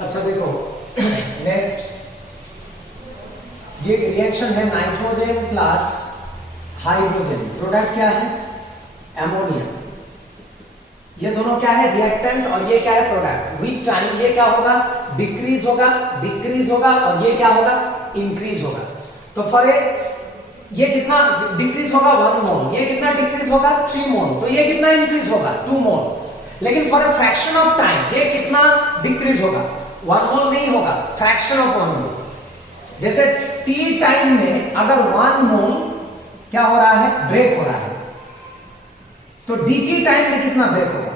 अच्छा देखो नेक्स्ट, ये रिएक्शन है नाइट्रोजन प्लस हाइड्रोजन, प्रोडक्ट क्या है एमोनिया। ये दोनों क्या है रिएक्टेंट और ये क्या है प्रोडक्ट। विद टाइम ये क्या होगा डिक्रीज होगा और ये क्या होगा इंक्रीज होगा। तो फॉर ये कितना डिक्रीज होगा 1 मोल, ये कितना डिक्रीज होगा 3 मोल, तो ये कितना इंक्रीज होगा 2 मोल। लेकिन for a fraction of time ये कितना डिक्रीज होगा 1 मोल नहीं होगा, फ्रैक्शन ऑफ 1 मोल। जैसे टी टाइम में अगर 1 मोल क्या हो रहा है ब्रेक हो रहा है, तो डीटी टाइम में कितना ब्रेक होगा।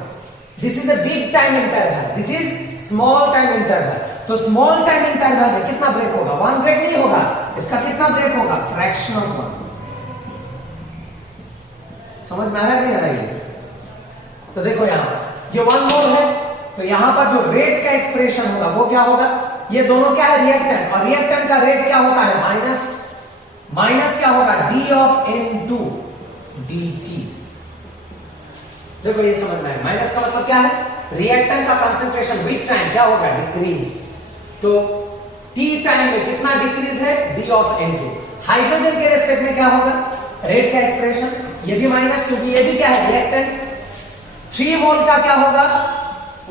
This is a big time interval, this is small time interval. तो स्मॉल टाइम इंटरवल में कितना ब्रेक होगा 1 ब्रेक नहीं होगा, इसका कितना ब्रेक होगा फ्रैक्शन ऑफ 1। समझ में आ रहा है नहीं आ रहा है। तो देखो यहां ये 1 मोल है, तो यहां पर जो रेट का एक्सप्रेशन होगा वो क्या होगा, ये दोनों क्या है रिएक्टेंट, और रिएक्टेंट का रेट क्या होता है माइनस क्या होगा डी ऑफ N2 dt। देखो ये समझना है, माइनस का मतलब क्या है रिएक्टेंट का कंसंट्रेशन विद टाइम क्या होगा डिक्रीज। तो टी टाइम में कितना डिक्रीज है डी ऑफ N2। हाइड्रोजन के रेस्पेक्ट में क्या होगा रेट का एक्सप्रेशन, ये भी माइनस क्योंकि ये भी क्या है रिएक्टेंट। 3 मोल का क्या होगा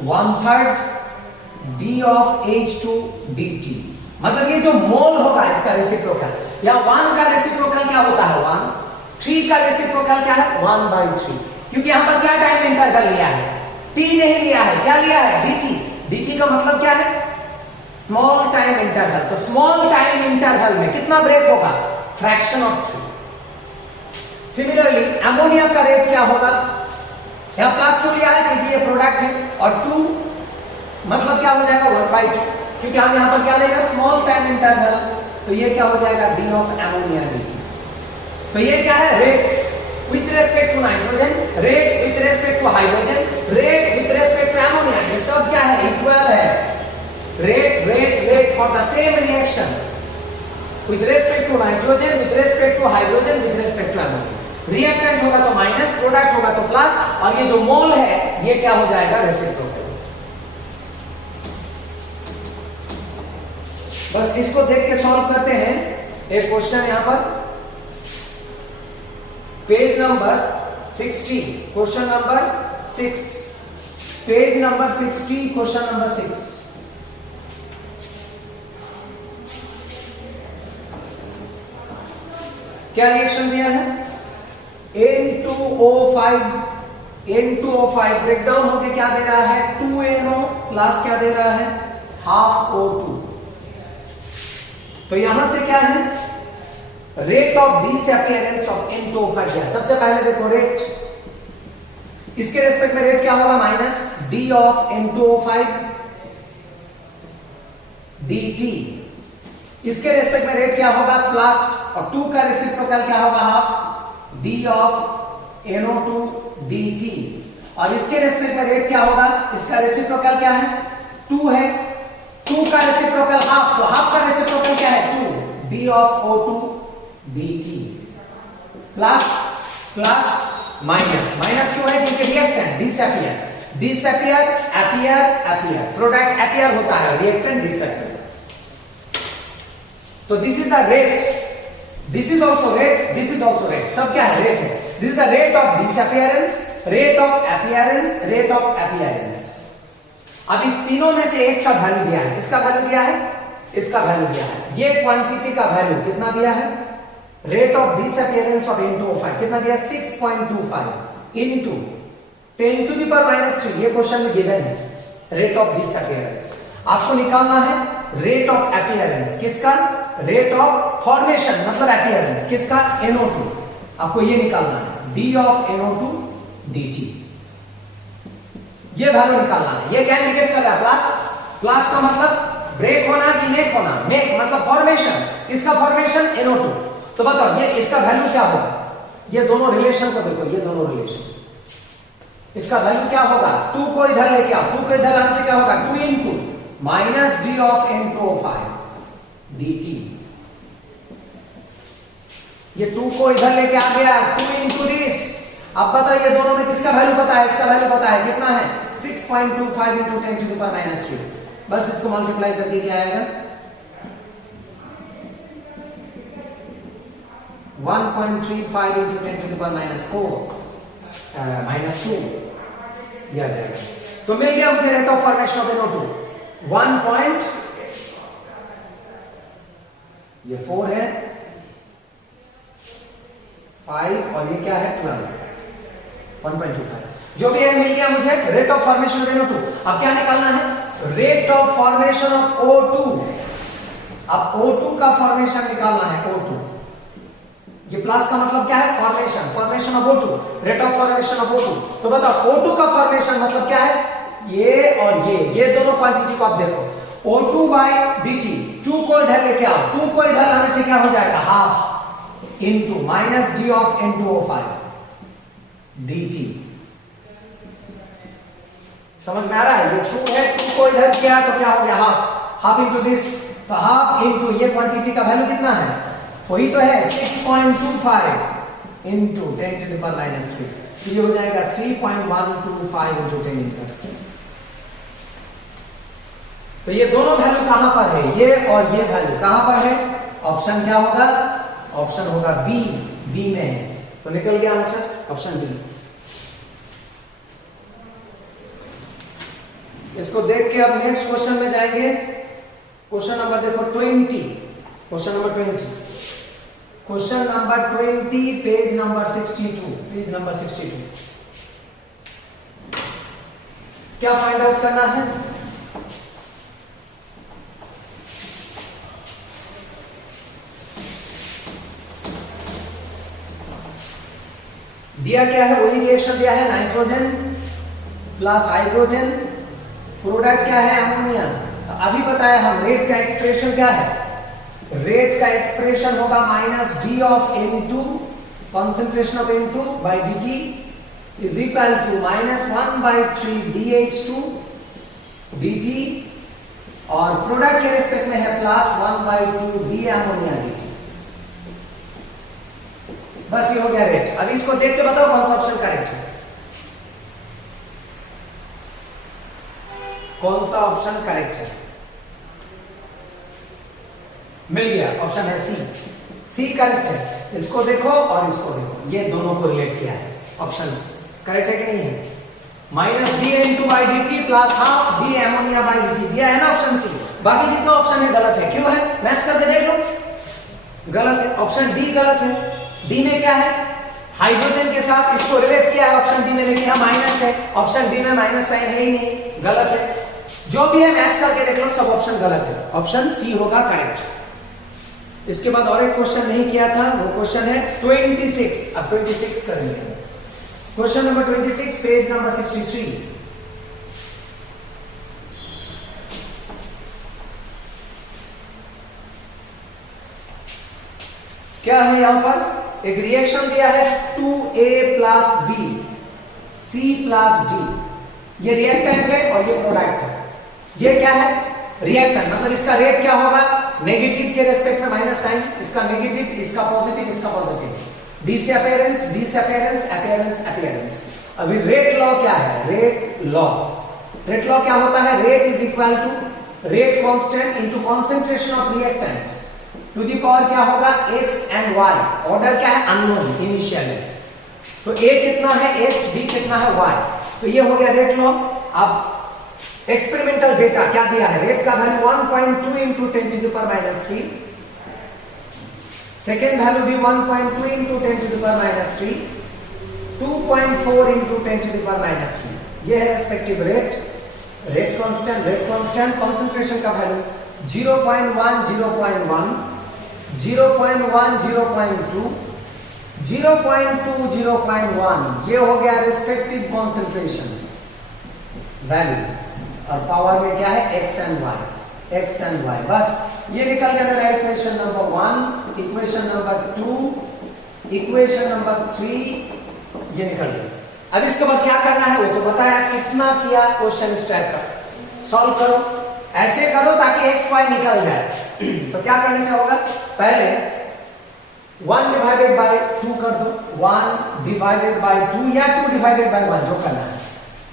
1/3 डी ऑफ H2 dt। मतलब ये जो मोल होगा इसका रेसिप्रोकल, या 1 का रेसिप्रोकल क्या होता है 1, 3 का रेसिप्रोकल क्या है 1/3। क्योंकि यहां पर क्या टाइम इंटरवल लिया है t नहीं लिया है, क्या लिया है dt। dt का मतलब क्या है स्मॉल टाइम इंटरवल। तो स्मॉल टाइम इंटरवल में कितना ब्रेक होगा फ्रैक्शन ऑफ 3। सिमिलरली अमोनिया का रेट क्या होगा, यहां प्लस 2 लिया है क्योंकि ये प्रोडक्ट है, और 2 मतलब क्या हो जाएगा 1/2, क्योंकि हम यहां पर क्या लेगा स्मॉल टाइम इंटरवल। तो ये क्या हो जाएगा डी ऑफ अमोनिया dt। तो ये क्या है rate with respect to nitrogen, rate with respect to hydrogen, rate with respect to ammonia, ये सब क्या है इक्वल है। Rate for the same reaction with respect to nitrogen, with respect to hydrogen, with respect to ammonia. Reactant होगा तो minus, product होगा तो plus, और ये जो मोल है ये क्या हो जाएगा रेसिप्रोकल। बस इसको देख के सॉल्व करते हैं। एक क्वेश्चन यहां पर page number 60, question number 6, page number 60, question number 6। क्या रिएक्शन दिया है N2O5 ब्रेक डाउन होके क्या दे रहा है 2NO प्लस क्या दे रहा है हाफ O2। तो यहां से क्या है rate of disappearance of N2O5 क्या। सबसे पहले देखो रेट, इसके रेस्पेक्ट में रेट क्या होगा minus D of N2O5 dt। इसके रेस्पेक्ट में रेट क्या होगा प्लस, और 2 का रेसिप्रोकल क्या होगा half D of NO2 dt। और इसके रेस्पेक्ट में रेट क्या होगा, इसका रेसिप्रोकल क्या है 2 है, 2 का रेसिप्रोकल हाफ, तो हाफ का रेसिप्रोकल क्या है 2 D of O2 dt। Plus minus क्यों है क्योंकि reactant disappear appear, product appear होता है, रिएक्टेंट डिसअपीयर। तो this is the rate, this is also rate, this is also rate, सब क्या है रेट है। This is the rate of disappearance, rate of appearance, rate of appearance. अब इस तीनों में से एक का वैल्यू दिया है, किसका वैल्यू दिया है इसका वैल्यू दिया है। ये क्वांटिटी का वैल्यू कितना दिया है rate of disappearance of N2O5 कितना दिया 6.25 इनटू 10 to the power -3। ये क्वेश्चन में गिवन है रेट ऑफ डिसअपीयरेंस। आपको निकालना है रेट ऑफ अपीयरेंस, किसका रेट ऑफ फॉर्मेशन मतलब अपीयरेंस किसका NO2। आपको ये निकालना है डी ऑफ NO2 dt। ये वैल्यू निकालना है। ये क्या इंडिकेट कर रहा है प्लस का मतलब ब्रेक होना कि मेक होना, मेक मतलब फॉर्मेशन, इसका फॉर्मेशन NO2। तो बताओ ये इसका वैल्यू क्या होगा, ये दोनों रिलेशन को देखो, ये दोनों रिलेशन, इसका वैल्यू क्या होगा 2 को इधर लेके आओ, 2 को इधर लाने से क्या होगा 2 into minus D of N2O5 dt। ये 2 को इधर लेके आ गया 2 इंटू दिस। अब बताओ ये दोनों में किसका वैल्यू पता है, इसका वैल्यू पता है कितना है 6.25 इंटू 10 to the power -3। बस इसको मल्टीप्लाई करके क्या आएगा 1.35 into 10 to the power -2 दिया जाएगा। तो मिल गया मुझे rate of formation of NO2 1. ये 4 है 5 और ये क्या है 12 1.25 जो भी है मिल गया मुझे rate of formation of NO2। अब क्या निकालना है rate of formation of O2। अब O2 का फॉर्मेशन निकालना है O2। ये प्लस का मतलब क्या है formation of O2 rate of formation of O2। तो बताओ O2 का फॉर्मेशन मतलब क्या है ये और ये दोनों क्वांटिटी को आप देखो O2 बाई dt 2 को इधर लेके आओ 2 को इधर लाने से क्या हो जाएगा half into minus d of N2O5 dt। समझ में आ रहा है ये 2 है 2 को इधर किया तो क्या हो गया हाफ इंटू दिस। तो हाफ इंटू ये क्वांटिटी का वैल्यू कितना है वही तो है 6.25 इंटू 10 to the power -3। तो ये हो जाएगा 3.125 इंटू 10⁻3। तो ये दोनों वैल्यू कहां पर है ये और ये वैल्यू कहां पर है ऑप्शन क्या होगा ऑप्शन होगा बी में है। तो निकल गया आंसर ऑप्शन बी। इसको देख के अब नेक्स्ट क्वेश्चन में जाएंगे। क्वेश्चन नंबर देखो 20 क्वेश्चन नंबर 20 पेज नंबर 62 क्या फाइंड आउट करना है दिया क्या है वही रिएक्शन दिया है नाइट्रोजन प्लस हाइड्रोजन प्रोडक्ट क्या है अमोनिया। अभी बताया हम रेट का एक्सप्रेशन क्या है रेट का एक्सप्रेशन होगा -d of N2 concentration of N2 by dt is equal to -1/3 dH2 dt और प्रोडक्ट के रिस्पेक्ट में है +1/2 d अमोनिया dt। बस ये हो गया रेट। अब इसको देख के बताओ कौन सा ऑप्शन करेक्ट है कौन सा ऑप्शन करेक्ट है मिल गया ऑप्शन है सी करेक्ट है। इसको देखो और इसको देखो ये दोनों को रिलेट किया है ऑप्शन सी करेक्ट है कि नहीं है -dN2/dt plus half d ammonia bye dt दिया है ना ऑप्शन सी। बाकी जितना ऑप्शन है गलत है क्यों है मैच करके देख लो गलत है ऑप्शन डी गलत है। डी में क्या है हाइड्रोजन के साथ इसको रिलेट किया है ऑप्शन डी में लेकिन यहां माइनस है ऑप्शन डी में माइनस साइन है ही नहीं गलत है। जो भी है मैच करके देख लो सब ऑप्शन गलत है ऑप्शन सी होगा करेक्ट। इसके बाद और एक क्वेश्चन नहीं किया था वो क्वेश्चन है 26। अब 26 करेंगे क्वेश्चन नंबर 26 पेज नंबर 63। क्या है यहां पर एक रिएक्शन दिया है 2A + B C + D ये रिएक्टेंट है और ये प्रोडक्ट है। ये क्या है रिएक्टेंट मतलब इसका रेट क्या होगा नेगेटिव के रेस्पेक्ट में माइनस साइन इसका नेगेटिव इसका पॉजिटिव डी से अपीयरेंस अभी रेट लॉ क्या है रेट लॉ क्या होता है rate is equal to rate constant into concentration of reactant to the power क्या होगा x एंड y ऑर्डर क्या है अननोन इनिशियली। तो a कितना है x b कितना है y तो ये हो गया रेट लॉ। अब एक्सपेरिमेंटल डेटा क्या दिया है रेट का value 1.2 into 10 to the power -3 second value भी 1.2 into 10 to the power -3 2.4 into 10 to the power -3 ये है रेस्पेक्टिव रेट कांस्टेंट कंसंट्रेशन का वैल्यू 0.1 0.1 0.1 0.2 0.2 0.1 ये हो गया रेस्पेक्टिव कंसंट्रेशन वैल्यू और पावर में क्या है x एंड y बस ये निकल गया मेरा equation number 1 equation number 2 equation number 3 ये निकल गया। अब इसके बाद क्या करना है वो तो बताया कितना किया क्वेश्चन इस टाइप का सॉल्व करो ऐसे करो ताकि x y निकल जाए। तो क्या करने से होगा पहले 1 / 2 कर दो 1 / 2 या 2 / 1 जो करना है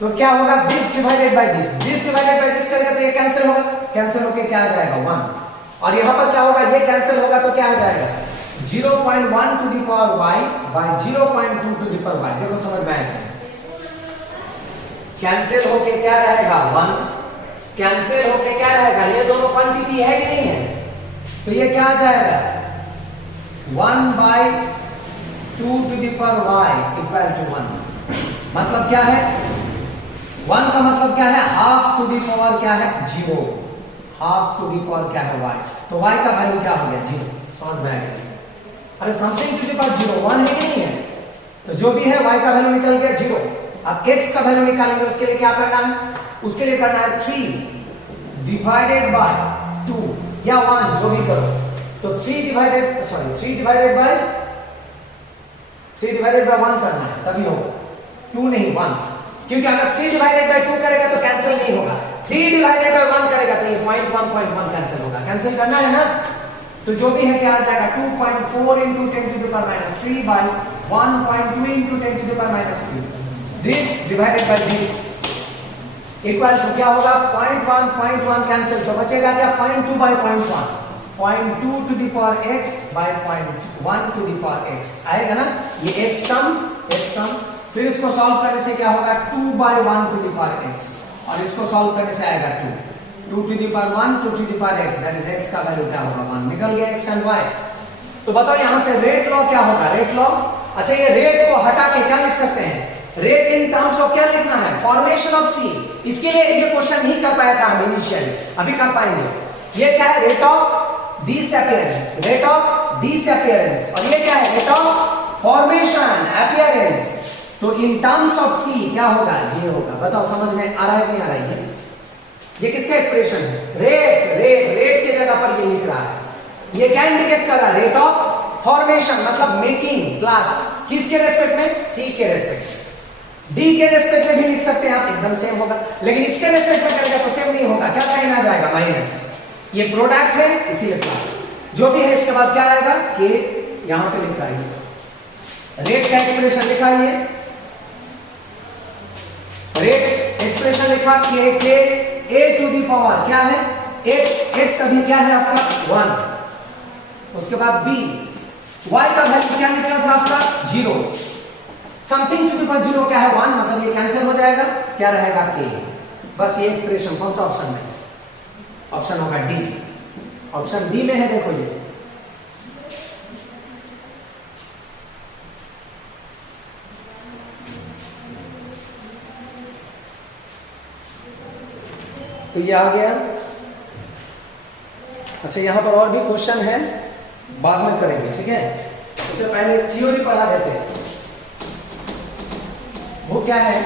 तो क्या होगा, this divided by this, this divided by this करेगा तो ये कैंसिल होगा, कैंसिल होके क्या आ जाएगा 1, और यहां पर क्या होगा, ये कैंसिल होगा तो क्या आ जाएगा 0.1 to the power y by 0.2 to the power y। देखो समझ में आएगा, कैंसिल होके क्या रहेगा 1, कैंसिल होके क्या रहेगा, ये दोनों क्वांटिटी है कि नहीं है, तो ये क्या आ जाएगा 1 by 2 to the power y equal to 1। मतलब क्या है, 1 का मतलब क्या है, हाफ टू दी पावर क्या है 0, हाफ टू दी पावर क्या है y, तो y का वैल्यू क्या हो गया 0। समझ में आएगा, अरे समथिंग टू दी पावर 0 1 है कि नहीं है, तो जो भी है y का वैल्यू निकल गया 0। अब x का वैल्यू निकालेंगे, उसके लिए क्या करना है, उसके लिए करना है 3 डिवाइडेड बाय 2 या 1 जो भी करो, तो 3 डिवाइडेड बाय 1 करना है तभी होगा, 2 नहीं 1, क्योंकि अगर 3 डिवाइडेड बाय 2 करेगा तो कैंसिल नहीं होगा, 3 डिवाइडेड बाय 1 करेगा तो ये 0.1 कैंसिल होगा, कैंसिल करना है ना, तो जो भी है क्या आ जाएगा 2.4 into 10 to the power minus 3 by 1.2 into 10 to the power minus 3, this divided by this equal to क्या होगा 0.1 कैंसिल, तो बचेगा क्या 0.2 by 0.1, 0.2 to the power x by 0.1 to the power x आएगा ना, ये x टर्म, फिर इसको सॉल्व करने से क्या होगा 2 by 1 to the power x, और इसको सॉल्व करने से आएगा 2 to the power 1 2 to the power x, that is x का वैल्यू क्या होगा 1, निकल गया x एंड y। तो बताओ यहां से रेट लॉ क्या होगा, रेट लॉ, अच्छा ये रेट को हटा के क्या लिख सकते हैं, रेट इन टर्म्स ऑफ क्या लिखना है, फॉर्मेशन ऑफ सी। इसके लिए ये क्वेश्चन नहीं कर पाया था हम इनिशियली, अभी कर पाएंगे। ये क्या है, rate of disappearance, rate of disappearance, और ये क्या है, रेट ऑफ फॉर्मेशन अपीयरेंस। तो इन टर्म्स ऑफ सी क्या होगा, ये होगा। बताओ समझ में आ रहा है कि नहीं आ रहा है, ये किसका एक्सप्रेशन है, रेट, रेट की जगह पर ये लिख रहा है, ये क्या इंडिकेट कर रहा है, रेट ऑफ फॉर्मेशन मतलब मेकिंग प्लस किसके रेस्पेक्ट में, सी के रेस्पेक्ट में। डी के रेस्पेक्ट में भी लिख सकते हैं आप, एकदम सेम होगा, लेकिन इसके रेस्पेक्ट में करेगा तो सेम नहीं होगा, क्या साइन आ जाएगा माइनस, ये प्रोडक्ट है इसीलिए प्लस, जो भी है इसके बाद क्या आएगा, के यहां से लिखा है, रेट का एक्सप्रेशन लिखा है, रेट एक्सप्रेशन लिखा के ए टू दी पावर क्या है x अभी क्या है आपका 1, उसके बाद b, y का वैल्यू क्या निकला था आपका 0, समथिंग टू दी पावर 0 क्या है 1, मतलब ये कैंसिल हो जाएगा, क्या रहेगा k। बस ये एक्सप्रेशन कौन सा ऑप्शन में, ऑप्शन होगा डी, ऑप्शन डी में है, देखो ये तो ये आ गया। अच्छा यहां पर और भी क्वेश्चन है, बाद में करेंगे, ठीक है, उससे पहले थ्योरी पढ़ा देते हैं। वो क्या है,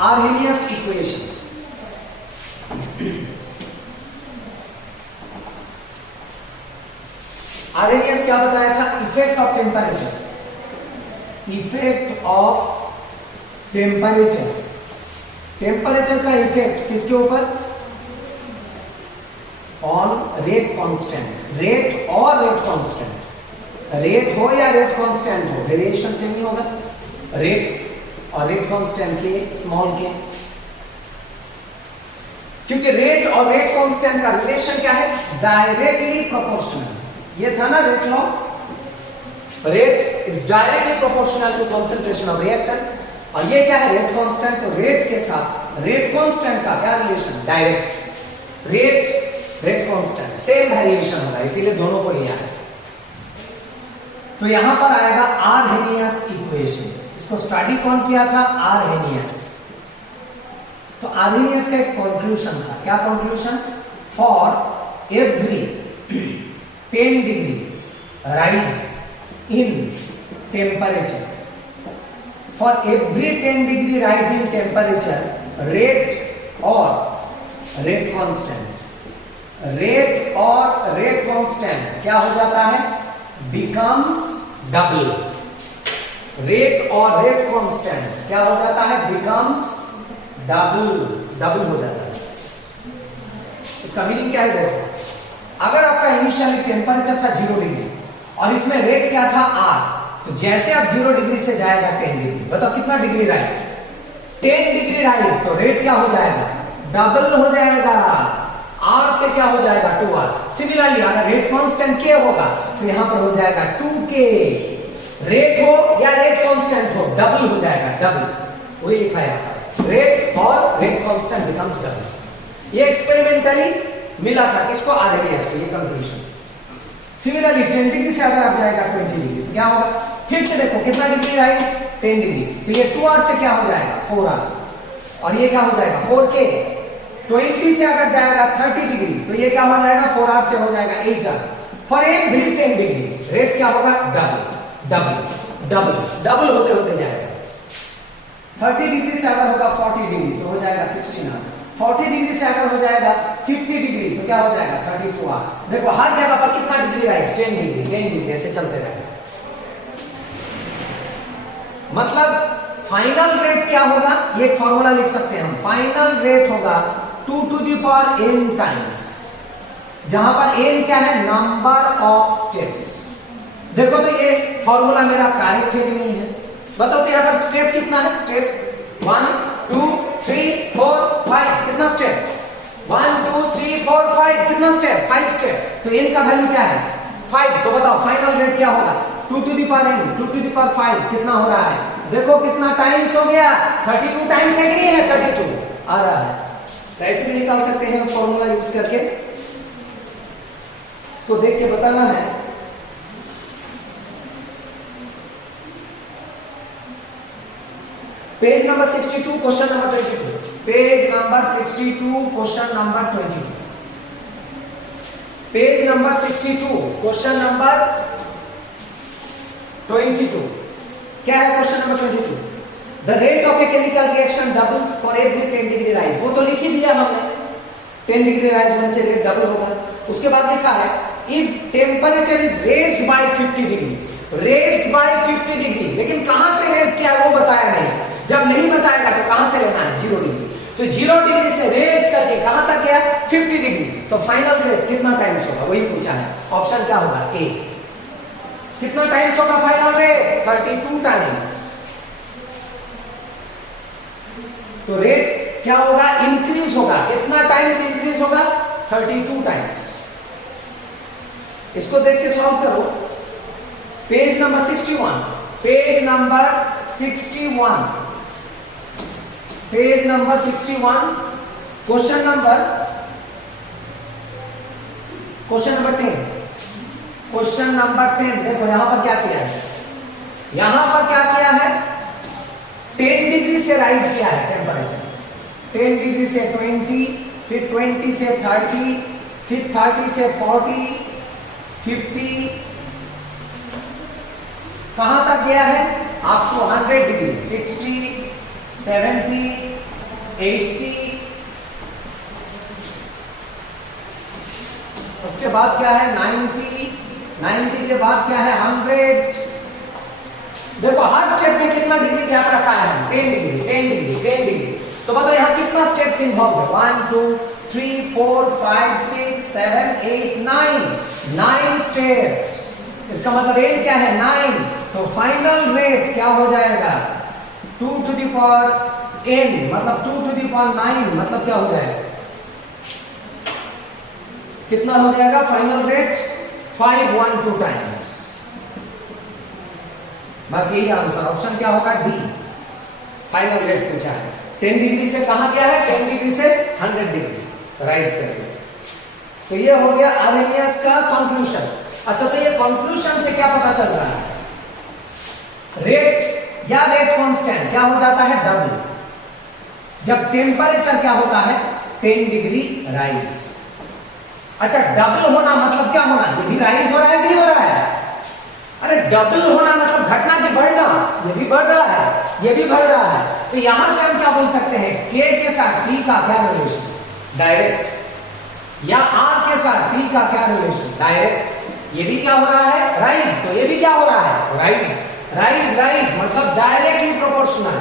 आर्हेनियस इक्वेशन। आर्हेनियस क्या बताया था, effect of temperature, effect of temperature, temperature का इफेक्ट किसके ऊपर, ऑन रेट कांस्टेंट, रेट और रेट कांस्टेंट, रेट हो या रेट कांस्टेंट हो, वेरिएशन से नहीं होगा, रेट और रेट कांस्टेंट के स्मॉल के, क्योंकि रेट और रेट कांस्टेंट का रिलेशन क्या है, डायरेक्टली प्रोपोर्शनल। ये था ना rate law, rate is directly proportional to concentration of reactant, और ये क्या है, रेट कांस्टेंट, तो रेट के साथ रेट कांस्टेंट का क्या relation, direct, rate constant same variation होगा, इसीलिए दोनों को लिया है। तो यहां पर आएगा आर्हेनियस इक्वेशन, इसको स्टडी कौन किया था, आर्हेनियस। तो आर्हेनियस का एक कंक्लूजन था, क्या conclusion, for every 10 degree rise in temperature, for every 10 degree rise in temperature, rate or rate constant क्या हो जाता है, becomes double, rate और rate constant क्या हो जाता है, becomes double हो जाता है। इसका मीनिंग क्या है, देखो अगर आपका इनिशियली टेम्परेचर था 0 डिग्री और इसमें रेट क्या था R, तो जैसे आप 0 डिग्री से जाएगा 10 डिग्री, बताओ कितना डिग्री राइज, 10 डिग्री राइज तो रेट क्या हो जाएगा, डबल हो जाएगा। आर से क्या हो जाएगा 2r। सिमिलरली अगर रेट कांस्टेंट के होगा तो यहां पर हो जाएगा 2k। रेट हो या रेट कांस्टेंट हो डबल हो जाएगा, डबल वही लिखा है रेट और रेट कांस्टेंट बिकम्स डबल। ये एक्सपेरिमेंटली मिला था किसको, आरएमएस को, ये कंक्लूजन। सिमिलरली 10 डिग्री से अगर आप जाएगा 20 डिग्री क्या होगा, फिर से देखो कितना डिग्री राइज 10 डिग्री, तो ये 2r से क्या हो जाएगा 4r और ये क्या हो जाएगा 4k। 20 से अगर जाएगा 30 डिग्री तो ये क्या हो जाएगा 4r से हो जाएगा 8r। For every 10 degree rate क्या होगा, डबल डबल डबल डबल होते होते जाएगा। 30 डिग्री से अगर होगा 40 डिग्री तो हो जाएगा 16r। 40 डिग्री से अगर हो जाएगा 50 डिग्री तो क्या हो जाएगा 32r। देखो हर जगह पर कितना डिग्री राइज 10 डिग्री 10 डिग्री ऐसे चलते रहेगा। मतलब फाइनल रेट क्या होगा, ये फॉर्मूला लिख सकते हैं हम, फाइनल रेट होगा 2 to the power n times, जहां पर n क्या है, नंबर ऑफ स्टेप्स। देखो तो ये फॉर्मूला मेरा करेक्ट है कि नहीं है, बताओ तो यहां पर स्टेप कितना है, स्टेप 1 2 3 4 5 कितना स्टेप, 1 2 3 4 5 कितना स्टेप, 5 स्टेप। तो n का वैल्यू क्या है 5। तो बताओ फाइनल रेट क्या होगा 2 to the power n 2 to the power 5 कितना हो रहा है, देखो कितना टाइम्स हो गया, 32 टाइम्स है कि नहीं है, 32 आ रहा है। तो ऐसे भी निकाल सकते हैं फॉर्मूला यूज करके, इसको देख के बताना है। Page number 62 question number 22, page number 62 question number 22, page number 62 question number 22 क्या है, question number 22, the rate of a chemical reaction doubles for every 10 degree rise. वो तो लिख ही दिया हमने, 10 डिग्री राइज होने से रेट डबल होगा। उसके बाद लिखा है if temperature is raised bye 50 degree, raised bye 50 degree, लेकिन कहां से रेज किया वो बताया नहीं। जब नहीं बताएगा तो कहां से लेना है 0 डिग्री, तो 0 डिग्री से रेज करके कहां तक गया 50 डिग्री, तो फाइनल रेट कितना टाइम्स होगा वही पूछा है। ऑप्शन क्या होगा ए। कितना टाइम्स होगा फाइनल रेट 32 टाइम्स। तो रेट क्या होगा, इंक्रीज होगा, कितना टाइम्स इंक्रीज होगा 32 टाइम्स। इसको देख के सॉल्व करो, page number 61, page number 61, page number 61 question number 10, question number 10। देखो यहां पर क्या किया है, यहां पर क्या किया है 10 डिग्री से राइज किया है टेम्परेचर, 10 डिग्री से 20, फिर 20 से 30, फिर 30 से 40, 50, कहां तक गया है आपको 100 डिग्री, 60, 70, 80, उसके बाद क्या है 90, 90 के बाद क्या है 100। देखो हर स्टेप में कितना डिग्री गैप रखा है, 10 डिग्री 10 डिग्री 10 डिग्री। तो बताओ यहां कितना स्टेप्स इन्वॉल्व है, 1 2 3 4 5 6 7 8 9 स्टेप्स। इसका मतलब रेट क्या है 9। तो फाइनल रेट क्या हो जाएगा 2 to the power n, मतलब 2 to the power 9, मतलब क्या हो जाएगा, कितना हो जाएगा फाइनल रेट 512 टाइम्स। बस यही आंसर, ऑप्शन क्या होगा डी, फाइनल रेट पूछा है। 10 डिग्री से कहां गया है, 10 डिग्री से 100 डिग्री राइज करके। तो ये हो गया आर्हेनियस का कंक्लूजन। अच्छा तो ये कंक्लूजन से क्या पता चल रहा है, रेट या रेट कांस्टेंट क्या हो जाता है डबल, जब टेम्परेचर क्या होता है 10 डिग्री राइज। अच्छा डबल होना मतलब क्या होना, ये भी राइज हो रहा है नहीं हो रहा है, अरे डबल होना मतलब घटना की बढ़ना, ये भी बढ़ रहा है ये भी बढ़ रहा है। तो यहां से हम क्या बोल सकते हैं, के के साथ टी का क्या रिलेशन डायरेक्ट, या आर के साथ टी का क्या रिलेशन डायरेक्ट। ये भी क्या हो रहा है राइज, तो ये भी क्या हो रहा है राइज राइज राइज, मतलब डायरेक्टली प्रोपोर्शनल।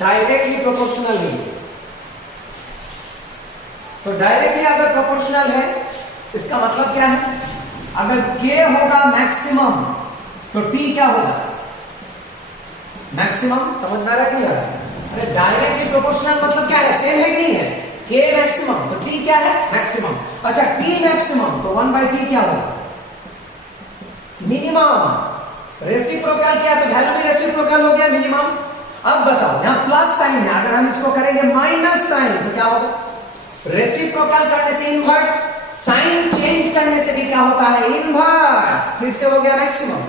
डायरेक्टली प्रोपोर्शनल ही, तो डायरेक्टली अगर प्रोपोर्शनल है इसका मतलब क्या है, अगर के होगा मैक्सिमम तो टी क्या होगा? मैक्सिमम। समझ में आ रहा है क्लियर? अरे डायरेक्टली प्रोपोर्शनल मतलब क्या है? सेम है कि नहीं है? के मैक्सिमम, तो टी क्या है? मैक्सिमम। अच्छा टी मैक्सिमम, तो 1/t क्या होगा? मिनिमम। रेसिप्रोकल क्या है? तो वैल्यू भी रेसिप्रोकल हो गया, मिनिमम। अब बताओ, यहां प्लस साइन है, अगर हम इसको करेंगे माइनस साइन तो क्या होगा? रेसिप्रोकल करने से इनवर्स, साइन चेंज करने से भी क्या होता है? इनवर्स। फिर से हो गया मैक्सिमम।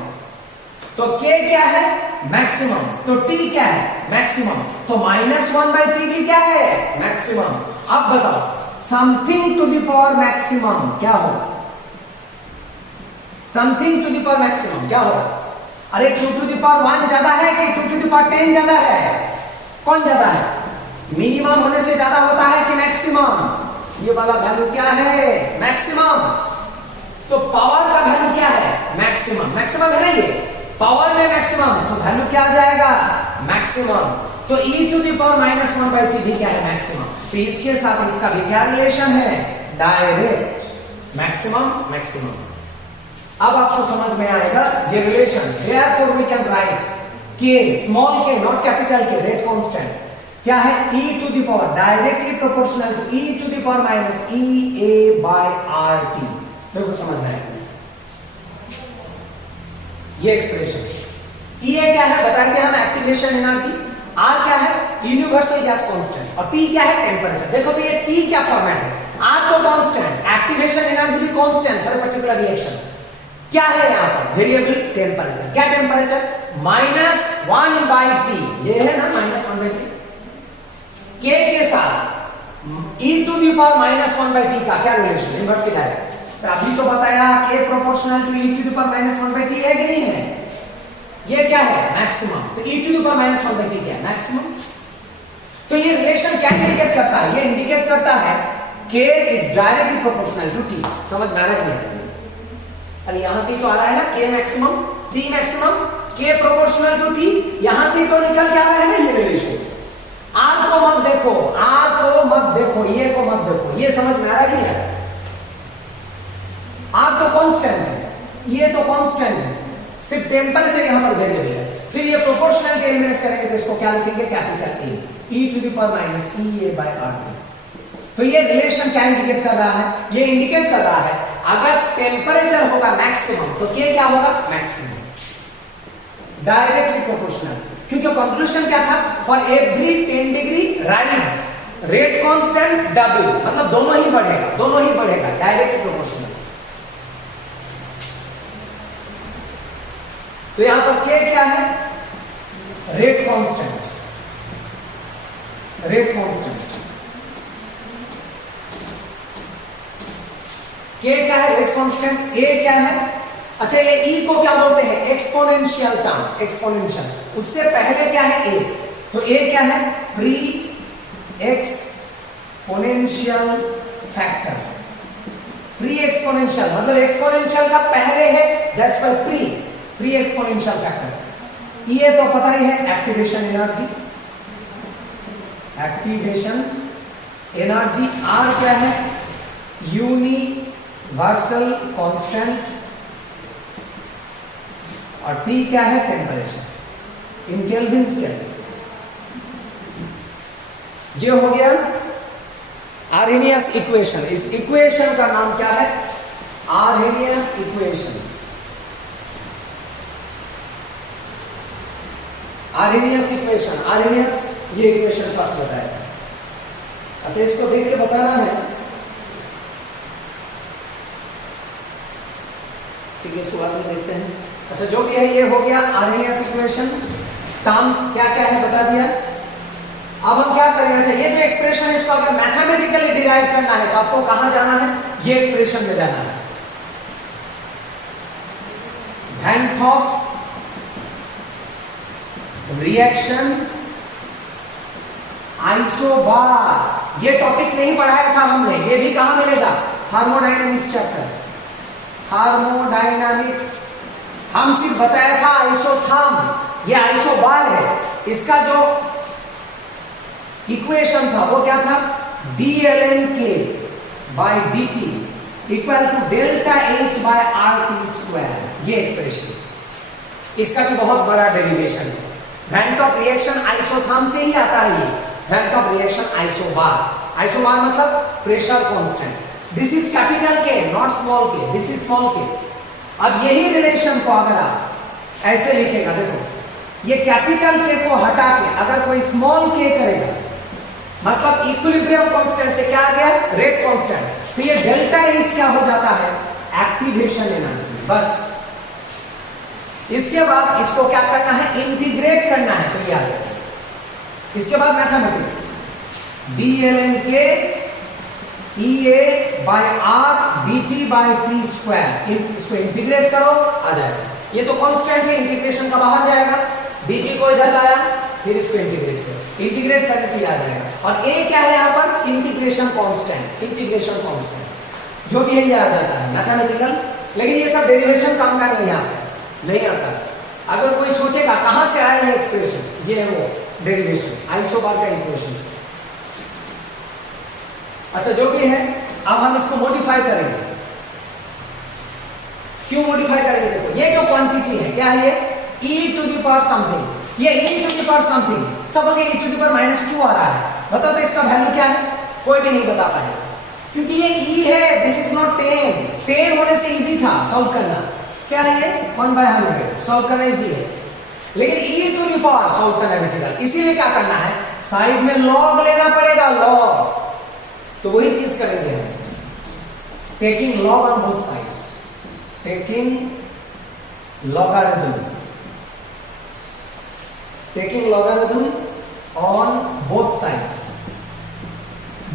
तो k क्या है? मैक्सिमम। तो t क्या है? मैक्सिमम। तो -1/t भी क्या है? मैक्सिमम। अब बताओ, something to the power maximum क्या होगा? Something to the power maximum क्या होगा? अरे 2 टू द पावर 1 ज्यादा है कि 2 टू द पावर 10 ज्यादा है? कौन ज्यादा है? मिनिमम होने से ज्यादा होता है कि मैक्सिमम? ये वाला वैल्यू क्या है? मैक्सिमम। तो पावर का वैल्यू क्या है? मैक्सिमम। मैक्सिमम है ना ये? पावर में मैक्सिमम, तो वैल्यू क्या आ जाएगा? मैक्सिमम। तो e to the power -1/t भी क्या है? मैक्सिमम। तो इसके साथ इसका भी क्या रिलेशन है? डायरेक्ट। Maximum maximum. अब आपको समझ में आएगा ये relation. Therefore we can write k, small k, not capital K, rate constant क्या है? e to the power directly proportional to e to the power -EA/RT। देखो समझ में आएगा ये एक्सप्रेशन। EA क्या है बताए थे हम? Activation energy. R क्या है? Universal gas constant. और T क्या है? टेम्परेचर। देखो तो ये T क्या फॉर्मेट है? R तो कांस्टेंट, एक्टिवेशन एनर्जी भी कांस्टेंट फॉर पर्टिकुलर रिएक्शन। क्या है यहां पर? Variable temperature. क्या टेम्परेचर? -1/t। ये है ना -1/t। K के साथ e to the power -1/t का क्या रिलेशन? इनवर्स की डायरेक्ट। अभी तो बताया K proportional to e to the power -1/t है कि नहीं है? ये क्या है? मैक्सिमम। तो e to the power -1/t क्या है? मैक्सिमम। तो ये रिलेशन क्या इंडिकेट करता है? ये इंडिकेट करता है K is directly proportional to T। समझ में आ रहा है? अरे यहां से तो आ रहा है ना K maximum, T maximum, K proportional to T। यहां से तो निकल के आ रहा है ना ये रिलेशन। R को मत देखो, R को मत देखो, ये को मत देखो। ये समझ में आ रहा है कि नहीं? R तो कांस्टेंट है, ये तो कांस्टेंट है, सिर्फ टेम्परेचर यहां पर वेरिएबल है। फिर ये प्रोपोर्शनल के एलिमिनेट करेंगे तो इसको क्या लिखेंगे? Capital A, e to the power -EA/RT। तो ये रिलेशन क्या इंडिकेट कर रहा है? ये इंडिकेट कर रहा है अगर टेम्परेचर होगा मैक्सिमम तो K क्या होगा? मैक्सिमम। Directly proportional. क्योंकि कंक्लूजन क्या था? For every 10 degree rise rate constant double, मतलब दोनों ही बढ़ेगा, दोनों ही बढ़ेगा, डायरेक्टली प्रोपोर्शनल। तो यहां पर K क्या है? Rate constant. Rate constant K क्या है? Rate constant. A क्या है? अच्छा ये E को क्या बोलते हैं? Exponential term, exponential. उससे पहले क्या है? A। तो A क्या है? Pre exponential factor. Pre exponential मतलब एक्सपोनेंशियल का पहले है, that's why pre exponential factor. ये तो पता ही है, activation energy. Activation energy. R क्या है? Universal constant. और T क्या है? Temperature in kelvin scale. ये हो गया आर्हेनियस इक्वेशन। इस इक्वेशन का नाम क्या है? Arrhenius equation. Arrhenius equation, Arrhenius ये इक्वेशन फर्स्ट बताया। अच्छा इसको देख के बताना है, ठीक है, इसको बाद में देखते हैं। अच्छा जो भी है ये हो गया आर्हेनियस इक्वेशन। टर्म क्या क्या है बता दिया। अब हम क्या करेंगे? अच्छा ये जो एक्सप्रेशन है इसको अगर मैथमेटिकली डिराइव करना है तो आपको कहां जाना है? ये एक्सप्रेशन में जाना है। Van 't Hoff reaction isobar. ये टॉपिक नहीं पढ़ाया था हमने, ये भी कहां मिलेगा? Thermodynamics chapter, thermodynamics. हम सिर्फ बताया था आइसोथर्म, ये आइसोबार है। इसका जो इक्वेशन था वो क्या था? dln by dt equal to delta H by RT square. ये एक्सप्रेशन इसका भी बहुत बड़ा डेरिवेशन है। वैन टॉप रिएक्शन आइसोथर्म से ही आता है। ये van't Hoff reaction isobar, isobar मतलब pressure constant. This is capital K, not small K, this is small K. अब यही रिलेशन को अगर आप ऐसे लिखेगा, देखो ये कैपिटल के को हटा के अगर कोई स्मॉल के करेगा, मतलब इक्विलिब्रियम कांस्टेंट से क्या आ गया, रेट कांस्टेंट, तो ये डेल्टा एच क्या हो जाता है, एक्टिवेशन एनर्जी। बस इसके बाद इसको क्या करना है, इंटीग्रेट करना है, तो याद रखिए। इसके बाद मैथमेटिक्स, dln के EA by R dt by T square, इसको इंटीग्रेट करो, आ जाएगा। ये तो कांस्टेंट है, इंटीग्रेशन का बाहर जाएगा, dt को इधर लाया, फिर इसको इंटीग्रेट करो, इंटीग्रेट करने से याद आएगा। और a क्या है यहाँ पर, इंटीग्रेशन कांस्टेंट, इंटीग्रेशन कांस्टेंट जो भी है ये आ जाता है मैथमेटिकल। लेकिन ये सब डेरिवेशन काम का नहीं आता, नहीं आता। अगर कोई सोचेगा कहां से आया ये एक्सप्रेशन, ये है वो डेरिवेशन, आइसोबार का इक्वेशन से। अच्छा जो भी है, अब हम इसको मॉडिफाई करेंगे। क्यों मॉडिफाई करेंगे, देखो ये जो क्वांटिटी है क्या है, ये e to the power something, ये e to the power something, suppose ये e टू द पावर -2 आ रहा है, बताओ तो इसका वैल्यू क्या है, कोई भी नहीं बता पाएगा, क्योंकि ये e है, दिस इज नॉट 10। 10 होने से इजी था सॉल्व करना, क्या है ये 1/100, सॉल्व करना इजी है। लेकिन e to the power solve करना डिफिकल्ट, इसीलिए क्या करना है, साइड में लॉग लेना पड़ेगा, लॉग। तो वही चीज करेंगे हम, taking log on both sides, taking logarithm, taking logarithm on both sides,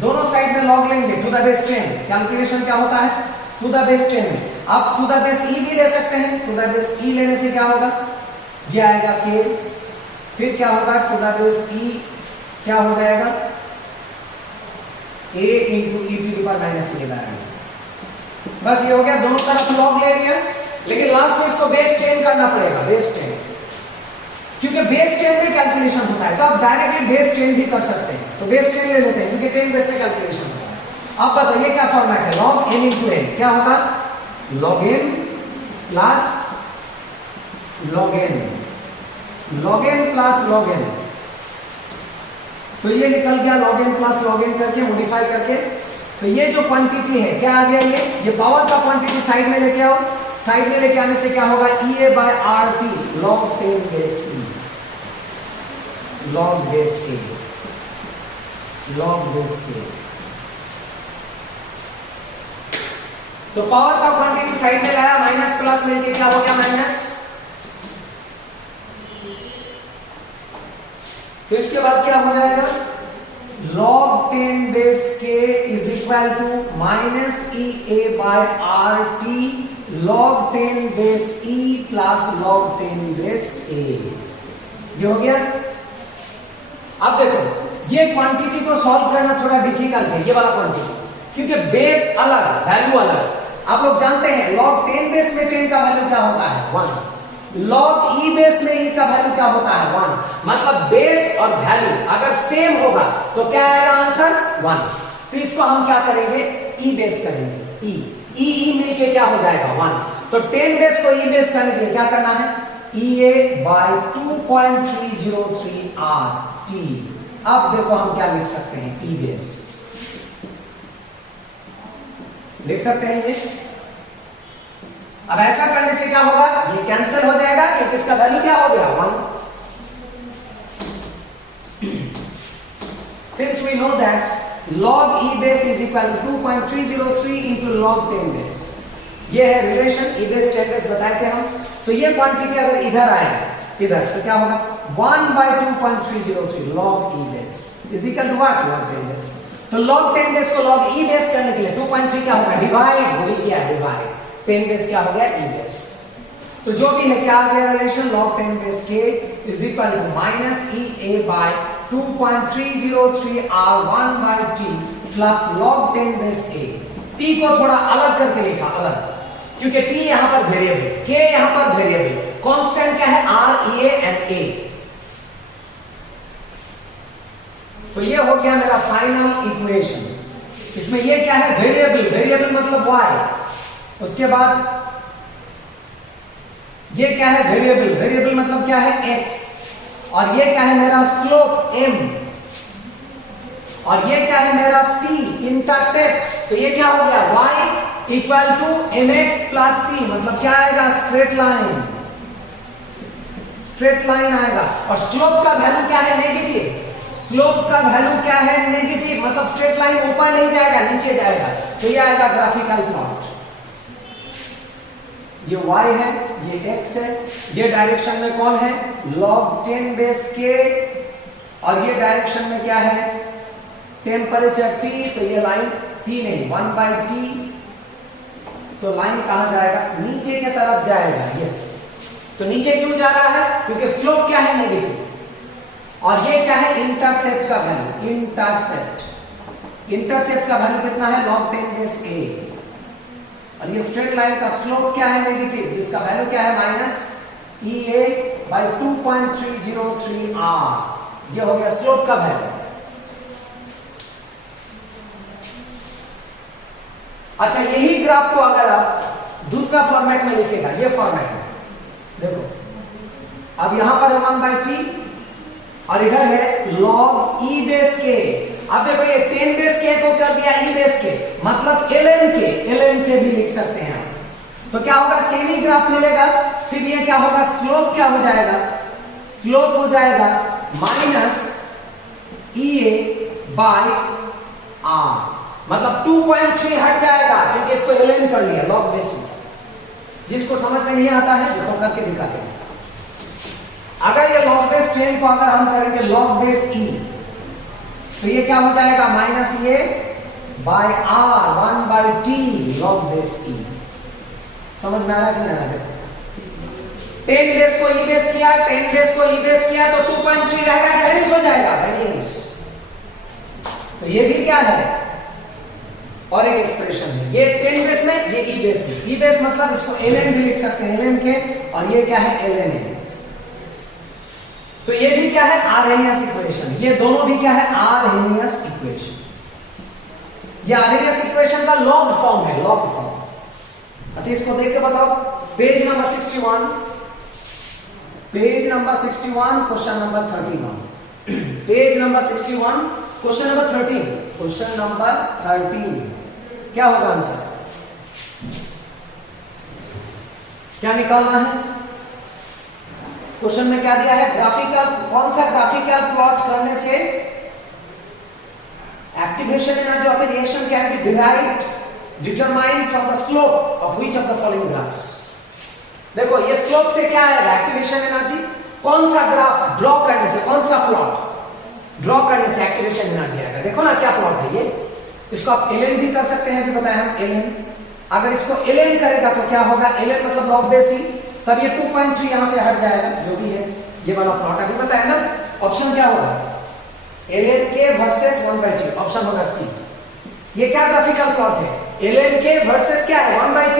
दोनों साइड में लॉग लेंगे टू द बेस 10। कैलकुलेशन क्या होता है, टू द बेस 10। आप टू द बेस e भी ले सकते हैं, टू द बेस e लेने से क्या होगा, ये आएगा k, फिर क्या होगा, टू द बेस e क्या हो जाएगा, a into e to the power -e आएगा। बस ये हो गया, दोनों तरफ लॉग ले लिया। लेकिन लास्ट में इसको बेस 10 करना पड़ेगा, बेस 10, क्योंकि बेस 10 में कैलकुलेशन होता है, तो आप डायरेक्टली बेस 10 भी कर सकते हैं। तो बेस 10 ले लेते हैं, क्योंकि 10 बेस में कैलकुलेशन होता है। अब बताइए क्या फॉर्मेट है, log n इंटू n, क्या होगा, log n plus log n, log n plus log n, तो ये निकल गया log n plus log n करके मॉडिफाई करके। तो ये जो क्वांटिटी है क्या आ गया, ये पावर का क्वांटिटी साइड में लेके आओ, साइड में लेके आने से क्या होगा, EA by RT log 10 base e, log base a, log base a। तो पावर का क्वांटिटी साइड में लाया, माइनस प्लस मिलके क्या हो गया, माइनस। तो इसके बाद क्या हो जाएगा, log 10 base k is equal to minus EA by RT log 10 base e plus log 10 base a। ये हो गया। अब देखो ये क्वांटिटी को सॉल्व करना थोड़ा डिफिकल्ट है, ये वाला क्वांटिटी, क्योंकि बेस अलग, वैल्यू अलग। आप लोग जानते हैं log 10 बेस में 10 का वैल्यू क्या होता है, 1। log e बेस में e का वैल्यू क्या होता है, 1। मतलब बेस और वैल्यू अगर सेम होगा तो क्या आएगा आंसर, 1। तो इसको हम क्या करेंगे, e बेस करेंगे, e मिलके क्या हो जाएगा, 1। तो 10 बेस को e बेस करने के लिए क्या करना है, EA बाय 2.303 RT। अब देखो हम क्या लिख सकते हैं, e बेस लिख सकते हैं ये। अब ऐसा करने से क्या होगा, ये कैंसिल हो जाएगा, क्योंकि इसका वैल्यू क्या हो गया, 1। Since we know that log e base is equal to 2.303 into log 10 base, ये है रिलेशन, e base 10 base बताए थे हम। तो ये क्वांटिटी अगर इधर आएगा, इधर, तो क्या होगा, 1/2.303 log e base is equal to what, log 10 base। तो log 10 base को log e base करने के लिए 2.3 क्या होगा, डिवाइड हो गया, डिवाइड 10 बेस क्या हो गया, e बेस। तो जो भी है क्या आ गया relation, log 10 base k is equal to minus EA by 2.303 R1/t plus log 10 base a। t को थोड़ा अलग करके लिखा, अलग, क्योंकि t यहां पर वेरिएबल, k यहां पर वेरिएबल, कांस्टेंट क्या है, R, EA एंड a। तो ये हो गया मेरा फाइनल इक्वेशन। इसमें ये क्या है, वेरिएबल, वेरिएबल मतलब y। उसके बाद ये क्या है वेरिएबल, वेरिएबल मतलब क्या है x, और ये क्या है मेरा स्लोप m, और ये क्या है मेरा c इंटरसेप्ट। तो ये क्या हो गया y equal to mx plus c, मतलब क्या आएगा स्ट्रेट लाइन, स्ट्रेट लाइन आएगा। और स्लोप का वैल्यू क्या है नेगेटिव, स्लोप का वैल्यू क्या है नेगेटिव, मतलब स्ट्रेट लाइन ऊपर नहीं जाएगा नीचे जाएगा। तो ये आएगा ग्राफिकल प्लॉट। ये y है, ये x है, ये डायरेक्शन में कौन है log 10 बेस k, और ये डायरेक्शन में क्या है टेम्परेचर T। तो ये लाइन T नहीं 1/T, तो लाइन कहां जाएगा नीचे की तरफ जाएगा। ये तो नीचे क्यों जा रहा है, क्योंकि स्लोप क्या है नेगेटिव, और ये क्या है इंटरसेप्ट का वैल्यू, इंटरसेप्ट, इंटरसेप्ट का वैल्यू कितना है log 10 बेस k, और ये स्ट्रेट लाइन का स्लोप क्या है नेगेटिव, जिसका वैल्यू क्या है माइनस EA बाई 2.303 r। ये हो गया स्लोप का वैल्यू। अच्छा यही ग्राफ को अगर आप दूसरा फॉर्मेट में लिखेगा, ये फॉर्मेट में देखो, अब यहां पर 1/t और इधर है log e बेस k। अब देखो ये 10 बेस k को कर दिया e बेस k, मतलब ln k भी लिख सकते हैं। तो क्या होगा सेमी ग्राफ मिलेगा, सिर्फ ये क्या होगा स्लोप क्या हो जाएगा, स्लोप हो जाएगा माइनस EA बाय r, मतलब 2.3 हट जाएगा क्योंकि इसको ln कर लिया log बेस में। जिसको समझ में नहीं आता है तो करके दिखाते हैं। अगर ये log बेस 10 को अगर हम करेंगे log बेस e, तो ये क्या हो जाएगा माइनस ये by r 1/t log base e। समझ में आ रहा है कि नहीं आ रहा है? 10 बेस को e बेस किया, 10 बेस को e बेस किया तो 2.3 रहेगा, वेरिएंस हो जाएगा, वेरिएंस। तो ये भी क्या है और एक एक्सप्रेशन है, ये 10 बेस में, ये e बेस में। e बेस मतलब इसको ln भी लिख सकते हैं ln के, और ये क्या है ln है। तो ये भी क्या है आर्हेनियस इक्वेशन, ये दोनों भी क्या है आर्हेनियस इक्वेशन। ये आर्हेनियस इक्वेशन का लॉग फॉर्म है, लॉग फॉर्म। अच्छा इसको देख के बताओ, page number 61, page number 61 question number 31, page number 61 question number 13, question number 13 क्या होगा आंसर, क्या निकालना है। क्वेश्चन में क्या दिया है ग्राफिकल, कौन सा ग्राफिकल प्लॉट करने से activation energy of A reaction can be derived determined from the slope of which of the following graphs. देखो ये स्लोप से क्या आएगा एक्टिवेशन एनर्जी, कौन सा ग्राफ ड्रॉ करने से, कौन सा प्लॉट ड्रॉ करने से एक्टिवेशन एनर्जी आएगा। देखो ना क्या प्लॉट है ये, इसको आप ln भी कर सकते हैं, भी बताया हम ln। अगर इसको ln करेगा तो क्या होगा, ln मतलब log बेस ही, तब ये 2.3 यहां से हट जाएगा, जो भी है ये वाला प्लॉट अभी बताया ना। ऑप्शन क्या होगा ln k versus 1/t, option होगा सी। ये क्या ग्राफिकल प्लॉट है, ln k वर्सेस क्या है 1/t,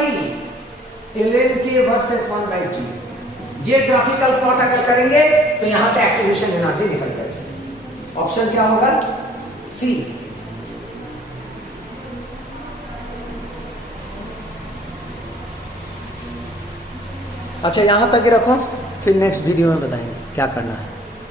ln k versus 1/t। ये ग्राफिकल प्लॉट अगर करेंगे तो यहां से एक्टिवेशन एनर्जी निकल जाएगी। ऑप्शन क्या होगा सी। अच्छा यहां तक ही रखो, फिर नेक्स्ट वीडियो में बताएंगे क्या करना है।